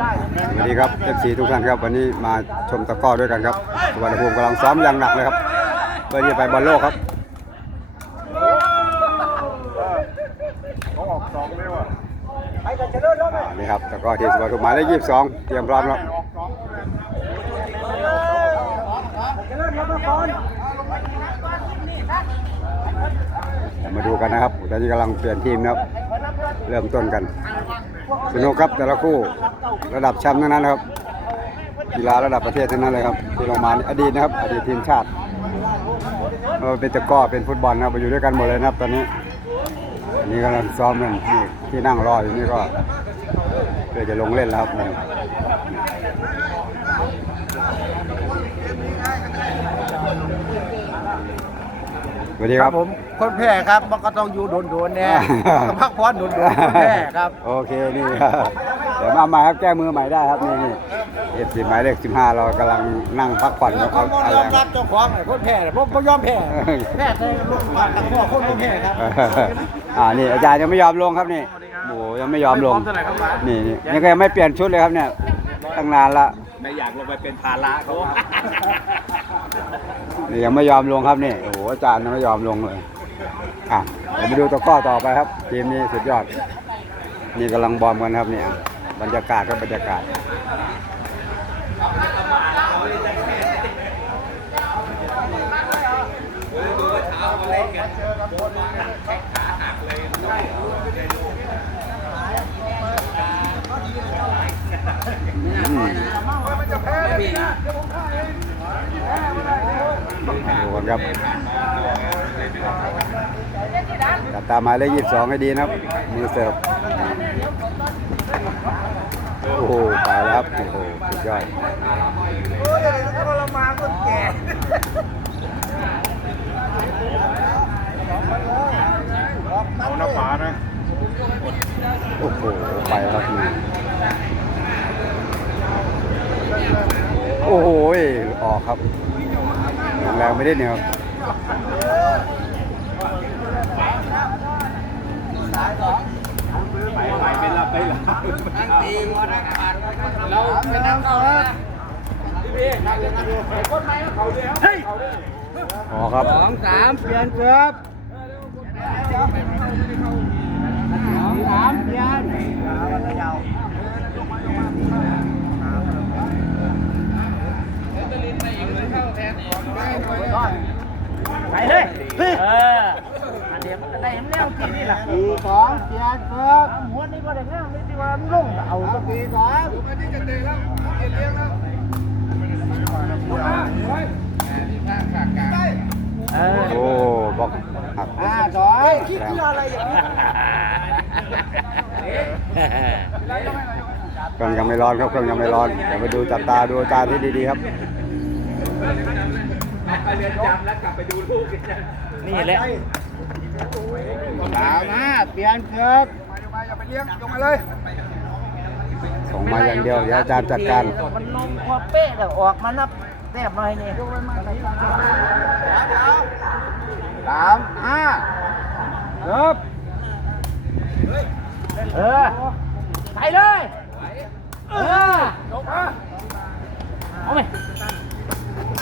สวัสดีครับเอฟซีทุกท่านครับวันนี้มาชมตะก้อด้วยกันครับสุวรรณภูมิกำลังซ้อมอย่างหนักเลยครับเพื่อที่จะไปบอลโลกครับเขาออกสองเลยว่ะอ่านี่ครับตะก้อทีมสุวรรณภูมิหมายเลขยี่สิบสองเตรียมพร้อมแล้วออกสองเดี๋ยวมาดูกันนะครับตอนนี้กำลังเปลี่ยนทีมนะครับ เริ่มต้นกันสนุกครับแต่ละคู่ระดับแชมป์ทั้งนั้นนะครับกีฬาระดับประเทศทั้งนั้นเลยครับที่ลงมาอดีตนะครับ อดีตทีมชาติเออเป็นตะก้อเป็นฟุตบอลนะครับอยู่ด้วยกันหมดเลยนะครับ ตอนนี้อันนี้กำลังซ้อมกันนี่ที่นั่งรออยู่นี่ก็เพื่อจะลงเล่นแล้วครับนี่ส วัสดีคครัรับบผมคนแพร่ครับมันก็ต้องอยู่โดนๆเนี่ยต้องพักผ่อนโดนๆคนแพร่ครับ โอเคนี่ครับเดี๋ยวมาใหม่ครับแก้มือใหม่ได้ครับนี่นี่เอฟซีหมายเลขสิบห้าเรากำลังนั่งพักผ่อนแล้แล้ววก็เอายอะอมไรรับเจ้าของไอ้คนแพร่เนี่ยผมผมยอมแพ้แพ้ในลูกผ่านตะข้อคนคนแพร่ครับอ่านี่อาจารย์ยังไม่ยอมลงครับนี่โอ้โหยังไม่ยอมลงนี่นี่ยังก็ยังไม่เปลี่ยนชุดเลยครับเนี่ยตั้งนานละ ไม่อยากลงไปเป็นภาระเขานี่ยังไม่ยอมลงครับนี่โอ้โหอาจารย์ยังไม่ยอมลงเลยอะเดี๋ยวมาดูตะกร้อต่อไปครับทีมนี้สุดยอด นี่กำลังบอมกันครับเนี่ยบรรยากาศครับบรรยากาศอื ดูกันครับจับตามมาเลขยี่สิบสองให้ดีนะครับ มือเสิร์ฟโอ้โหไปแล้วครับโอ้โหสุดยอดเอาหน้าผานะ โอ้โห ไปแล้วครับ โอ้โหออกครับแรงไม่ได้เนี่ยครับไปเป็นรับไปหลับเราไปนั่งเขาครับออกครับสองสามเปลี่ยนครับสองสามเปลี่ยน ไปเลยเอออันเดียวมันก็ได้แนวทีนี่แหละสี่สองเปลี่ยนครับหัวนี่ก็ได้แนวนี่ที่ว่าลงเอาสักสี่สองเออโอ้บอกหักห้าสองคิดอะไรอย่างนี้เครื่องยังไม่ร้อนครับเครื่องยังไม่ร้อนเดี๋ยวไปดูจับตาดูอาจารย์ที่ดีๆครับ ไปเรียนจำแล้วกลับไปดูลูกกันนี่แหละสามห้าเปลี่ยนครับอย่าไปเลี้ยงลงมาเลยส่งมาอย่างเดียวเดี๋ยวอาจารย์จัดการ มันนมพอเป๊ะแล้วออกมานับแต้มหน่อยนี่สามห้าครับเออไปเลย เออเอาไหม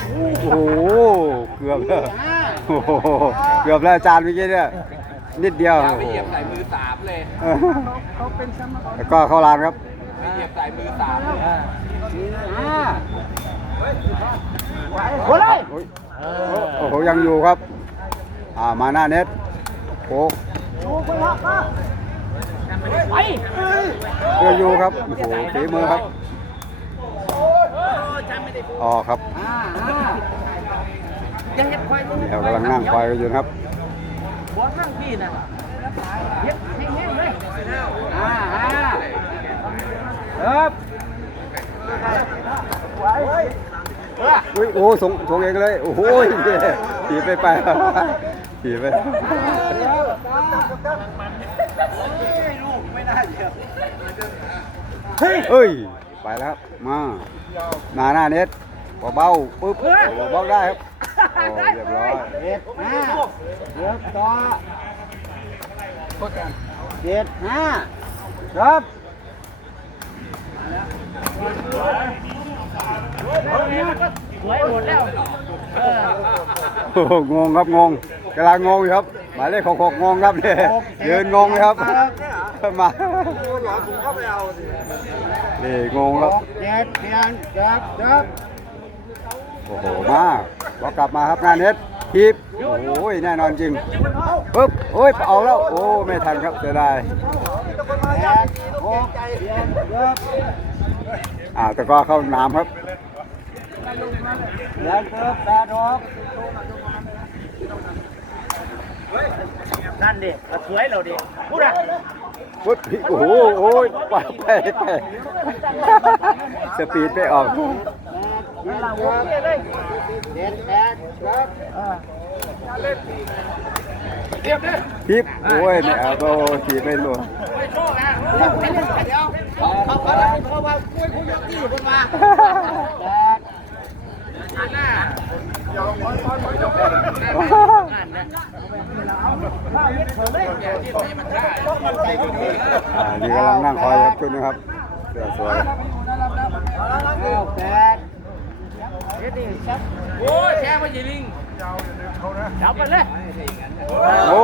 โอ้โหเกือบแล้วโอ้โหเกือบแล้วอาจารย์เมื่อกี้เนี่ยนิดเดียวโอ้ไปโหเหยียบใส่มือสามเลยแล้วก็เข้าร้านครับ ไปเหยียบใส่มือสามเลยห้าหัวเลยโอ้ยโอ้โหยังอยู่ครับ อ่ามาหน้าเน็ตโอ้ไปเรืออยู่ครับโอ้โหฝีมือครับ ออกครับห้าห้ายังเห็ดควายเดี๋ยวกำลังนั่งคอยกันอยู่ครับ หัวข้างพี่น่ะเฮ็ดแห้งๆเลยห้าห้าครับไว้อุ้ยโอ้ส่งส่งเองเลย โอ้โหถีบไปไปถีบไปเฮ้ย ไปแล้วครับมา หน้าหน้าเน็ตเบาๆปุ๊บเบาได้ครับเรียบร้อยเจ็ดห้าเดี๋ยวต่อเจ็ดห้าครับสวหงงครับงงกำลังงงครับ หมายเลขหกหกงงครับเนี่ยยืนงงครับ มา นี่งงครับเจ็ดเพียนเจ็บเจ็บโอ้โหมาบอกกลับมาครับงานเน็ตทีบโอ้ยแน่นอนจริงปึ๊บโอ้ยเอาแล้วโอ้ไม่ทันครับเสียดายแปดหกเพียนเจ็บอ่าแต่ก็เข้าน้ำครับเพียนเจ็บแปดหก นั่นดิสวยเราดิพูดอะพุดโอ้โหโอ้ยไปไปไปสปีดไม่ออกเจ็ดหกเจ็ดแปดเจ็บทิปโอ้ยไม่เอาโอ้ทีบไม่รู้เขาเอันน่ะอ่านี่กำลังนั่งคอยครับชุดนะครับเสื้อสวยเก้าแปดเจ็ดนี่จับโอ้ยแช่มาจีลิงจับไปเลยโอ้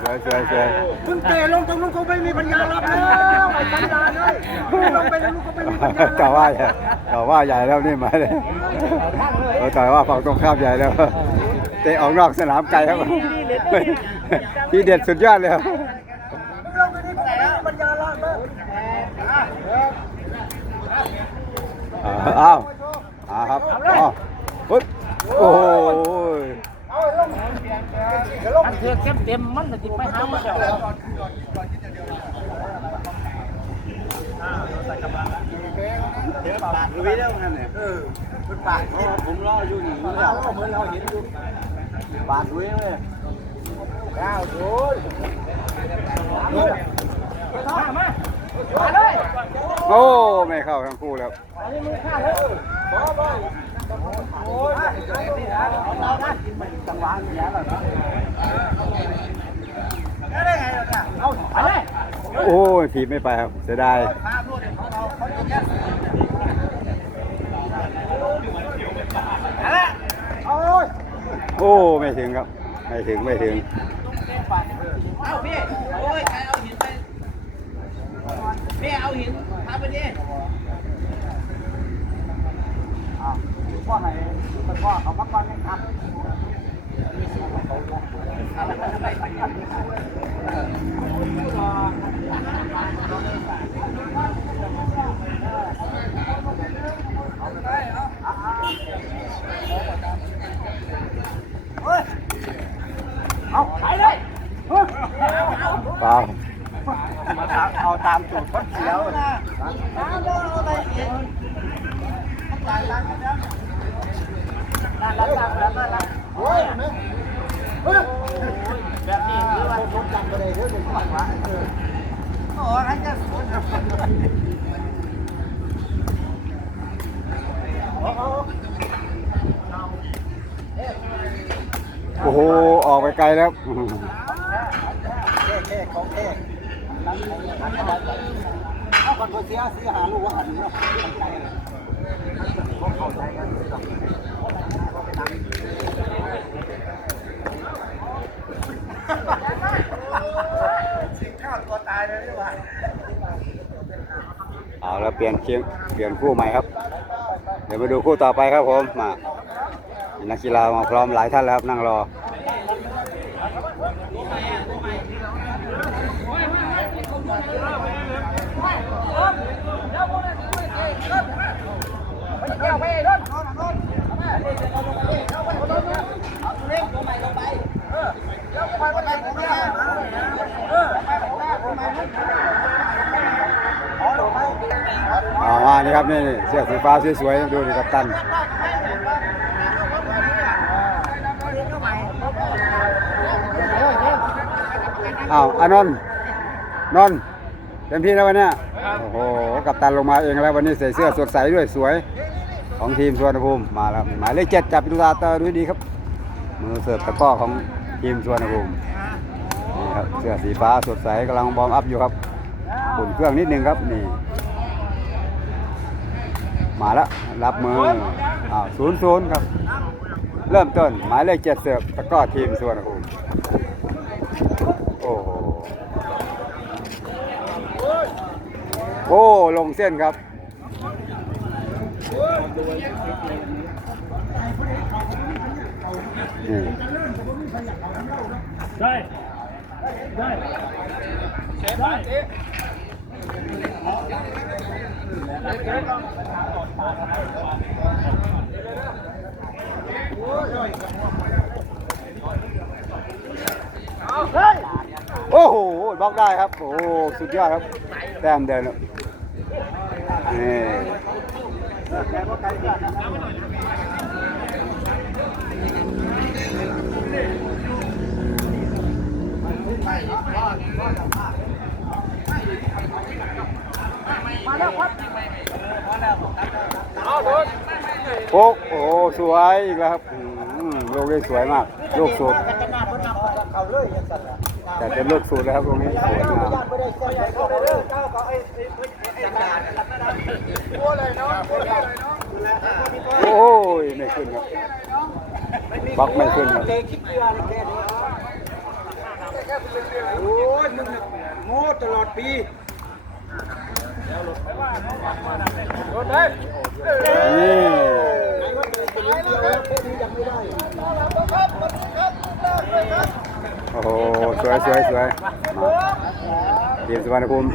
สวยสวยสวยมึงเตะลงตรงนู้นเขาไม่มีปัญญารับแล้วไอ้สัญญาเลยลงไปตรงนู้นเขาไม่มีปัญญาแต่ว่าใหญ่แต่ว่าใหญ่แล้วนี่มาเลยเออแต่ว่าฝั่งตรงข้ามใหญ่แล้ว เตะออกนอกสนามไกลครับที่เด็ดสุดยอดเลยครับลงไปนี่ไหนแล้วปัญญารับแล้วอ่าอ้าวอ่าครับอ้าวปึ๊บโอ้ยอันเถือกเข้มเต็มมันติดไปหามันแล้วลุยแล้วนั่นเนี่ยเออเป็นปากผมรออยู่นี่ผมรอเหมือนเราเห็นอยู่ ปากลุยเลยเก้าศูนย์มาเลยโอ้ไม่เข้าทั้งคู่แล้วโอ้ยเอานะจังหวะเสียแล้วนะได้ไงล่ะเอาไปเลยโอ้ยถีบไม่ไปครับเสียดาย โอ้ไม่ถึงครับ ไม่ถึงไม่ถึงเอาพี่โอ้ยใครเอาหินไปพี่เอาหินทำไปดิพ่อไหนเป็นพ่อเขาพักก่อนไหมครับ เอาไปเลยเปล่าเอาตามจุดคนเขียวเอาอะไรอีกจ่ายตังค์นะน่ารักน่ารักน่ารักโอ้ยแบบนี้คือว่าผมจำไปเลยเรื่องหนึ่งก่อนวะโอ้ยอันจะสุด โอ้โห ออกไปไกลแล้วเท่ของเท่เอาคนตัวเสียเสียหาลูกว่าหันเนาะเอาแล้วเปลี่ยนเคียงเปลี่ยนคู่ใหม่ครับ เดี๋ยวมาดูคู่ต่อไปครับผมมา นักกีฬามาพร้อมหลายท่านแล้วครับนั่งรอเอามานี่ครับนี่นี่เสื้อสีฟ้าสวยๆดูดิกัปตัน อ้าวอานนท์นนท์เต็มที่แล้ววันเนี้ยโอ้โหกัปตันลงมาเองแล้ววันนี้ใส่เสื้อสดใสด้วยสวย ของทีมสวนภูมิมาแล้วหมายเลขเจ็ดจับดูตาเตอร์ด้วยดีครับ มือเสิร์ฟตะก้อของทีมสวนภูมินี่ครับเสื้อสีฟ้าสดใสกำลังบอมอัพอยู่ครับปุ่นเครื่องนิดนึงครับนี่มาแล้วรับมืออ้าวศูนย์ศูนย์ครับ เริ่มต้น หมายเลขเจ็ดเสือกตะก้อทีมสวรรณภูมิโอ้โหโอ้ ลงเส้นครับนี่โอ้โหบล็อกได้ครับ โอ้ สุดยอดครับ แต้มเดินครับ นี่โอ้โหสวยอีกแล้วครับอืมลูกนี้สวยมาก ลูกสูตรกันย์แต่เป็นลูกสูตรแล้วครับตรงนี้สวยมาก โอ้ยไม่ขึ้นครับบล็อกไม่ขึ้นครับเลือแค่นี้โอ้ยมึงโง่ตลอดปีรถได้นี่เป็นเรื่องเดียวแค่นี้ยังไม่ได้โอ้โหสวยสวยสวย ทีมสุวรรณภูมิ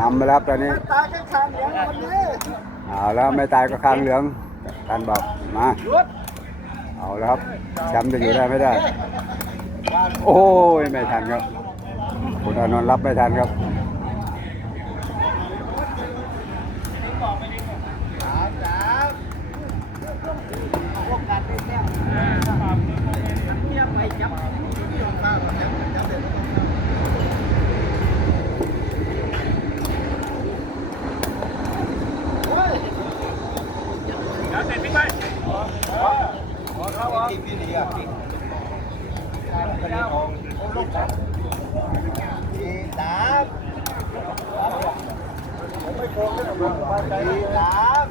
นำไปแล้วตอนนี้ตาค่ขางเหลืองคนนี้เอาแล้วไม่ตายก็คางเหลืองกันบอกมาเอาแล้วครับแชมป์จะอยู่ได้ไม่ได้ โอ้ยไม่ทันครับคุณอนนท์รับไม่ทันครับ ดีสามไม่โกงเลยดีสาม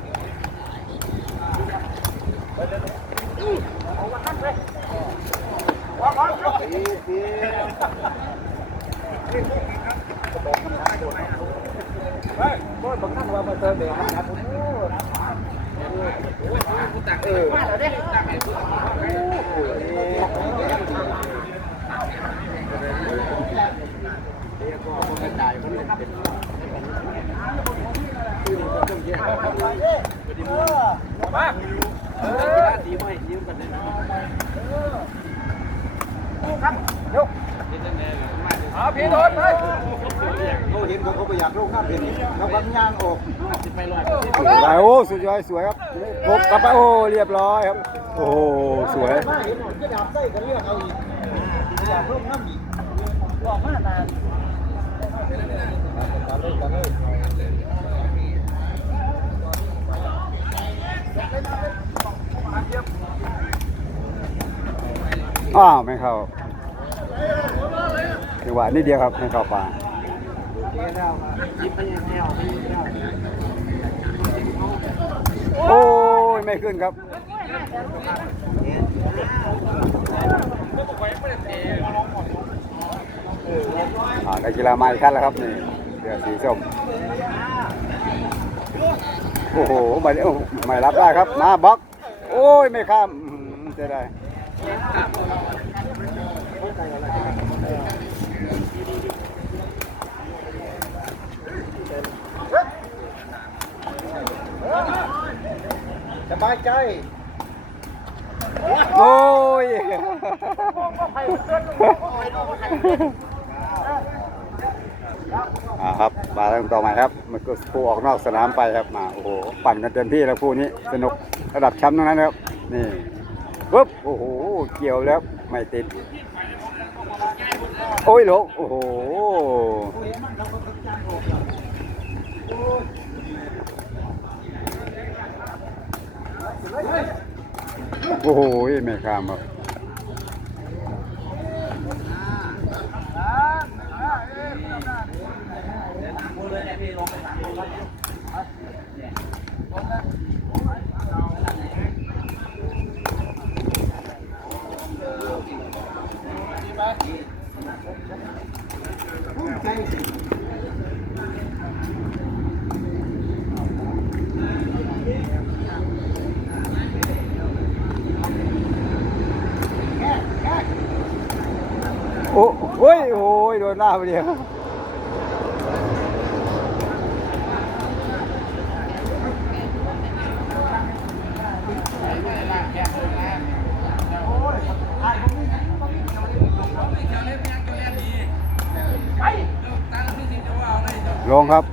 ดีสี่เฮ้ยโอ้ยบางท่านว่ามาเจอเด็กนะครับผมโอ้เออมาแล้วเด้ เอาพี่โดนไปเขาเห็นเขาเขาไปอยากลงน้ำเห็นเขากำยางออกได้โอ้สุดยอดสวยครับพกกลับโอ้เรียบร้อยครับ โอ้โสวยเห็นหนจะดับไส้กันเรื่องเอาอีกอยากลงน้ำอีกบอกมาตา อ้าวไม่เข้าจังหวะนิดเดียวครับไม่เข้าป่าโอ้ยไม่ขึ้นครับอ่านักกีฬามาอีกขั้นแล้วครับนี่ สื้อสีส้มโอ้โหไม่ได้โอ้ไม่รับได้ครับ มาบล็อก โอ้ย ไม่ข้ามอื้อหือจะได้สบายใจ โอ้ย อ่าครับมาตั้งต่อม่ครับ มันก็ผู้ออกนอกสนามไปครับมาโอ้โหปั่นกันเต็มที่แล้วคู่นี้สนุกระดับแชมป์ทั้งนั้นครับนี่ปุ๊บโอ้โหเกี่ยวแล้วไม่ติด โอ้ยหลงโอ้โหโอ้โหไม่ข้ามครับ โอ้โอ้ยโอ้ยโดนหน้าไปเดียว ลงครับ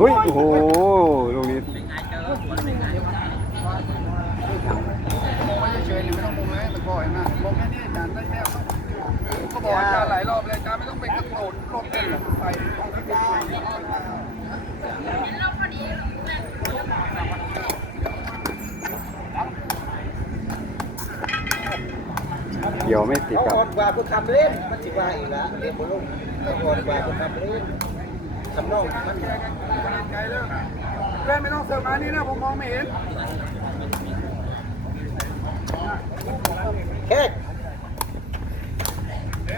อุ้ ยโอ้โหลูกนี้เฉยๆไม่ต้องมุงเลยตะกอยนะลงแค่นี้จานได้แค่ก็บอกอาจารย์หลายรอบเลยอาจารย์ไม่ต้องไปกระโดดโลดเต้นหรอกไปองไปเกี่ยวไม่ติดครับอดว่าคุณทำเล่นมันสิว่าอีกแล้วเล่นบอลลูนอดว่าคุณทำเล่น ทำนองมันใจแล้วเล่นไม่ต้องเสิร์ฟมานี่นะผมมองไม่เห็นแค่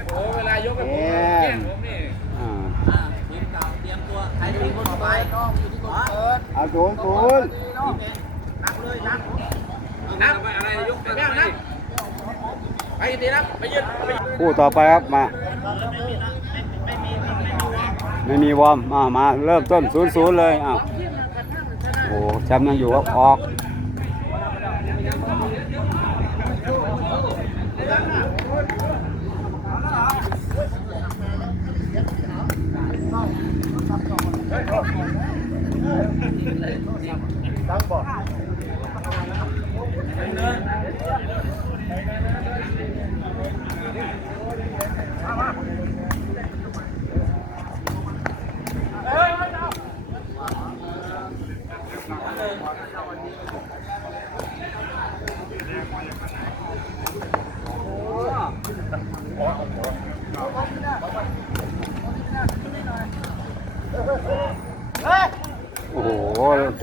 โอ้เวลายกกับผมแอแกล้มงผมนี่อ่าทีมเก่าเตรียมตัวใครทีมคนต่อไปน้องอยู่ที่กดเปิดเอาศูนย์ศูนย์น้องนักเลยนักนับไปอะไรยกไปแม่นับไปดีนับไปยืนไปคู่ต่อไปครับมา ไม่มีวอร์มมามาเริ่มต้นศูนย์ศูนย์เลยอ้าวโอ้แชมป์ยังอยู่ครับออกโอ้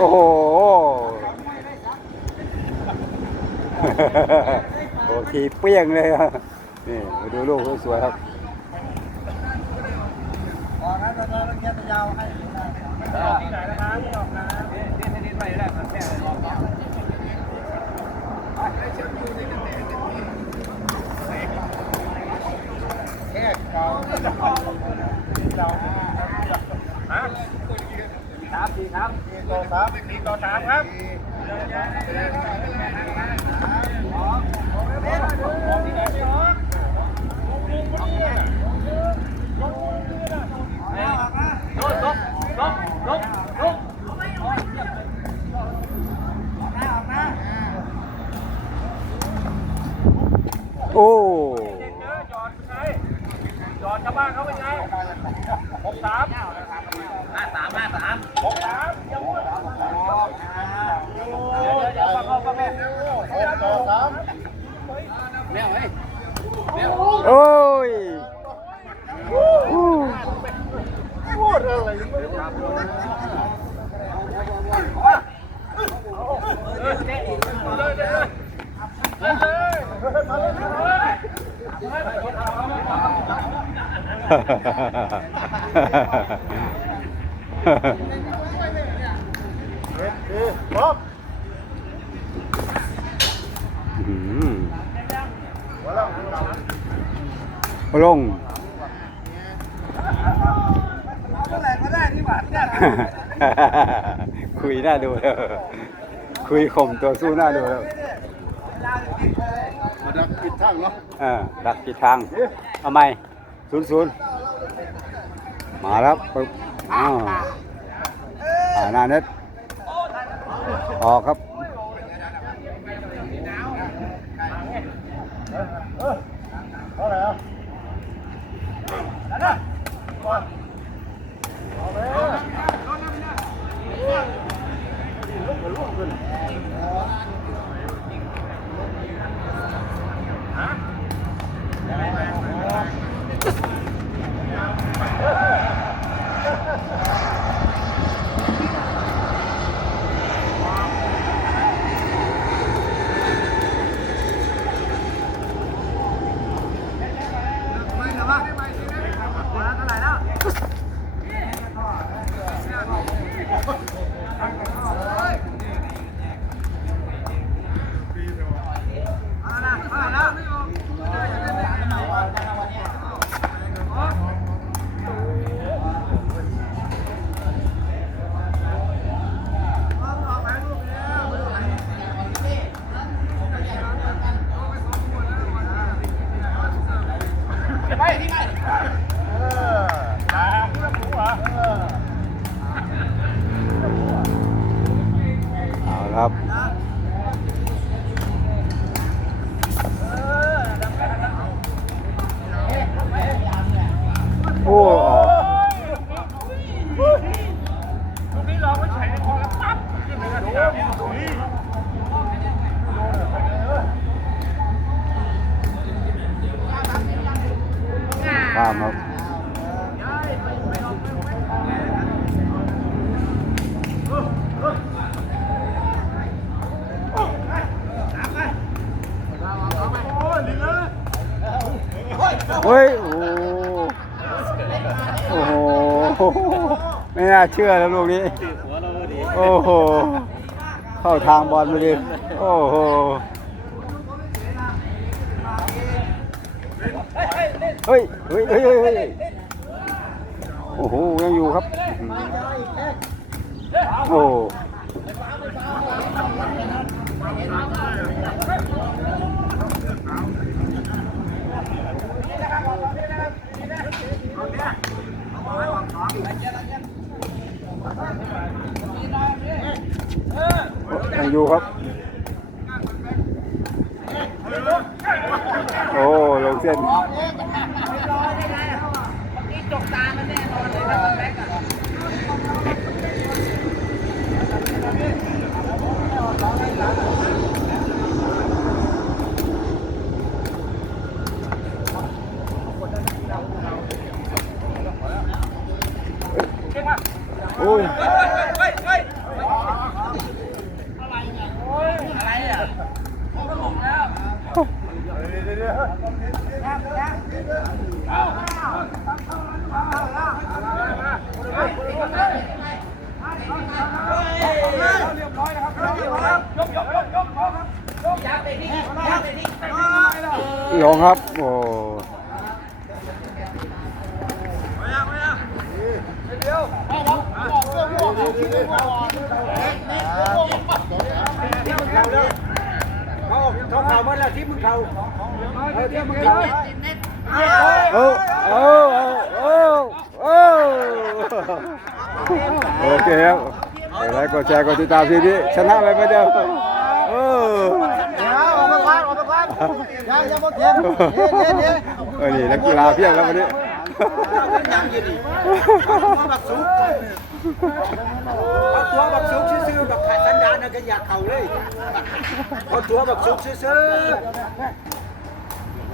โอ้โห โอ้ทีเปี้ยงเลยอะนี่มาดูลูกสวยครับออกนะตอนนี้เงี้ยยาวให้ต่อสามสี่ต่อสามครับโอ้ จอดไงจอดชาวบ้านเขาเป็นไงหกสาม ห้าสามห้าสามหกสามเดี๋ยวเดี๋ยวฟังเขาฟังแม่หกต่อสามแม่เฮ้ยโอ้ยอู้พูดอะไรไม่รู้เลย ลยเลยเลยเพร้อมหลงคุยน่าดูเลยคุยข่มตัวสู้น่าดูแล้วมาดักปิดทางเนาะเออดักกี่ทางทำไมศูนย์ศูนย์มาแล้วปึ๊บ อ้าวอ่าหน้าเน็ตออกครับ เท่าไหร่อะ เอาละครับ โอ้ออกข้ามครับ เฮ้ย โอ้โหโอ้โห ไม่น่าเชื่อแล้วลูกนี้ โอ้โห เข้าทางบอลไปดิโอ้โหเฮ้ยเฮ้ย เฮ้ยเฮ้ยเฮ้ยโอ้โห ยังอยู่ครับ โอ้ ยังอยู่ครับ โอ้ลงเส้นโอ้ยลงครับโอ้เขาเขา เข่ามาแล้วที่มึงเข่าเออที่มึงเข่า โอ้โอ้โอ้โอ้โอเคครับไลค์กดแชร์กดติดตามทีนี้ชนะไปไม่เดียวโอ้เดี๋ยออกมาก่อนออกมาก่อนยังยังไม่เต็มเออนี่นักกีฬาเพียบแล้ววันนี้เอาตัวบักสุกซื่อๆบักขาดสันดานนะก็อยากเข่าเลยเอาตัวบักสุกซื่อๆ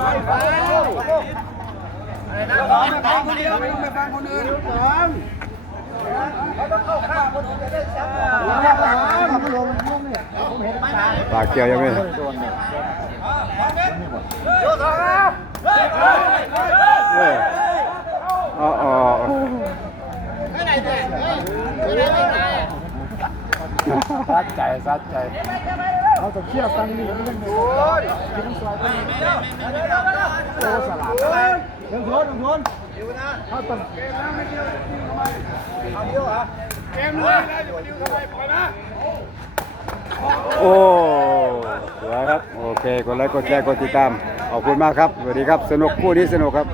ฟังคนเดียวไม่ต้องไปฟังคนอื่นปากเกี่ยวยังไงเอออ๋ออ๋อซัดใจซัดใจ เอาแต่เชี่ยวตันนี่มันยังโอ้ยกินน้ำซอยไปโอ้สลัดหนึ่งคนหนึ่งคนเอาตันเกมเลยนะอยู่ดิวทำไมปล่อยมาโอ้สวยครับ โอเค กดไลค์ กดแชร์ กดติดตาม ขอบคุณมากครับ สวัสดีครับ สนุกคู่นี้สนุกครับ